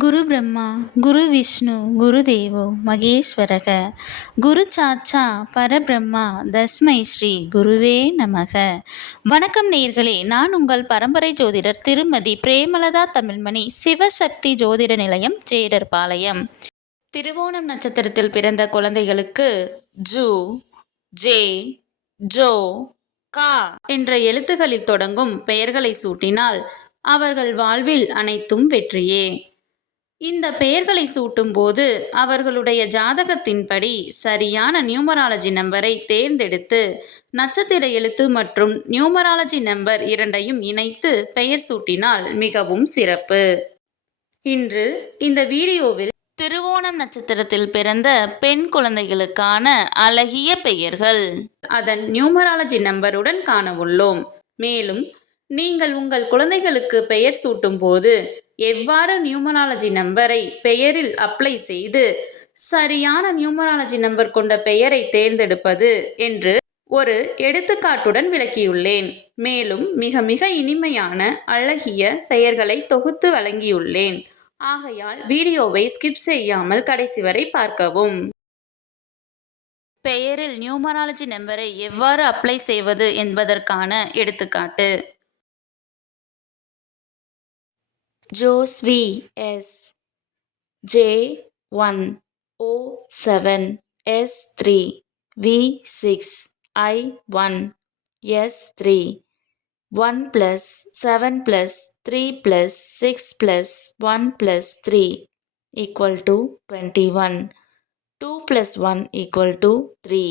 குரு பிரம்மா குரு விஷ்ணு குரு தேவோ மகேஸ்வரக குரு சாட்சா பரபிரம்மா தஸ்மை ஸ்ரீ குருவே நமக. வணக்கம் நேயர்களே, நான் உங்கள் பரம்பரை ஜோதிடர் திருமதி பிரேமலதா தமிழ்மணி, சிவசக்தி ஜோதிட நிலையம், ஜேடர்பாளையம். திருவோணம் நட்சத்திரத்தில் பிறந்த குழந்தைகளுக்கு ஜூ, ஜே, ஜோ, கா என்ற எழுத்துகளில் தொடங்கும் பெயர்களை சூட்டினால் அவர்கள் வாழ்வில் அனைத்தும் வெற்றியே. இந்த பெயர்களை சூட்டும் போது அவர்களுடைய ஜாதகத்தின்படி சரியான நியூமராலஜி நம்பரை தேர்ந்தெடுத்து நட்சத்திர எழுத்து மற்றும் நியூமராலஜி நம்பர் இரண்டையும் இணைத்து பெயர் சூட்டினால் மிகவும் சிறப்பு. இன்று இந்த வீடியோவில் திருவோணம் நட்சத்திரத்தில் பிறந்த பெண் குழந்தைகளுக்கான அழகிய பெயர்கள் அதன் நியூமராலஜி நம்பருடன் காண உள்ளோம். மேலும் நீங்கள் உங்கள் குழந்தைகளுக்கு பெயர் சூட்டும் போது எவ்வாறு நியூமராலஜி நம்பரை பெயரில் அப்ளை செய்து சரியான நியூமராலஜி நம்பர் கொண்ட பெயரை தேர்ந்தெடுப்பது என்று ஒரு எடுத்துக்காட்டுடன் விளக்கியுள்ளேன். மேலும் மிக மிக இனிமையான அழகிய பெயர்களை தொகுத்து வழங்கியுள்ளேன். ஆகையால் வீடியோவை ஸ்கிப் செய்யாமல் கடைசி வரை பார்க்கவும். பெயரில் நியூமராலஜி நம்பரை எவ்வாறு அப்ளை செய்வது என்பதற்கான எடுத்துக்காட்டு. ஜோஸ்வி S, J1 O7 S3 V6 I1 S3 1 plus 7 plus 3 plus 6 plus 1 plus 3 equal to 21. 2 plus 1 equal to 3.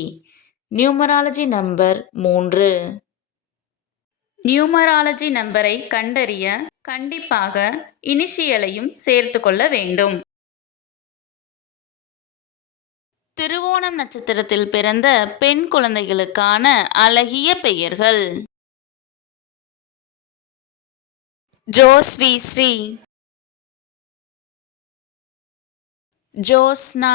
Numerology number 3. Numerology நம்பரை கண்டறிய கண்டிப்பாக இனிஷியலையும் சேர்த்து கொள்ள வேண்டும். திருவோணம் நட்சத்திரத்தில் பிறந்த பெண் குழந்தைகளுக்கான அழகிய பெயர்கள். ஜோஸ்வி ஸ்ரீ, ஜோஸ்னா,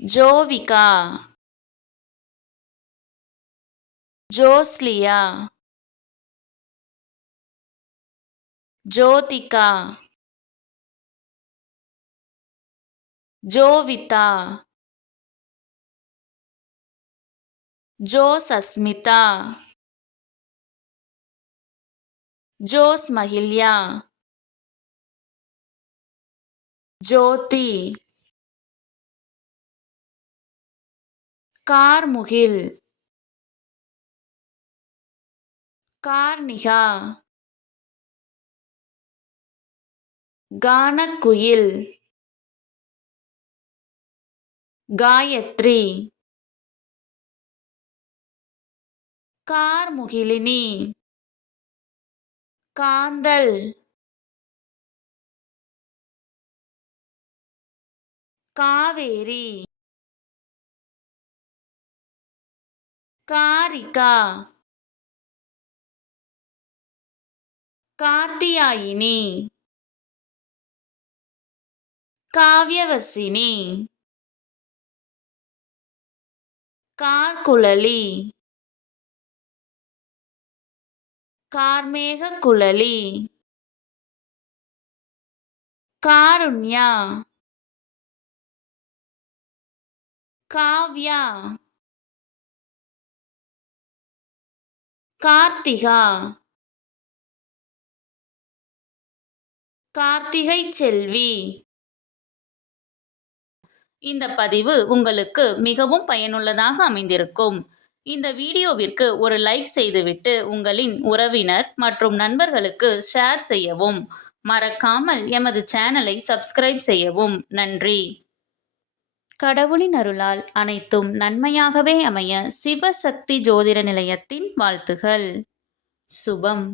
ஜோவிகா, ஜோஸ்லியா, ஜோதிகா, ஜோவிதா, ஜோசஸ்மிதா, ஜோஸ்மகில்யா, ஜோதி, கார்முகில், கார்னிகா, கானக்குயில், காயத்ரி, கார்முகிலினி, காந்தல், காவேரி, காரிகா, கார்த்தியாயினி, காவ்யவர்சினி, கார்குழலி, கார்மேககுழலி, காருண்யா, காவ்யா, கார்த்திகா, கார்த்திகை செல்வி. இந்த பதிவு உங்களுக்கு மிகவும் பயனுள்ளதாக அமைந்திருக்கும். இந்த வீடியோவிற்கு ஒரு லைக் செய்துவிட்டு உங்களின் உறவினர் மற்றும் நண்பர்களுக்கு ஷேர் செய்யவும். மறக்காமல் எமது சேனலை சப்ஸ்கிரைப் செய்யவும். நன்றி. கடவுளின் அருளால் அனைத்தும் நன்மையாகவே அமைய சிவசக்தி ஜோதிட நிலையத்தின் வாழ்த்துகள். சுபம்.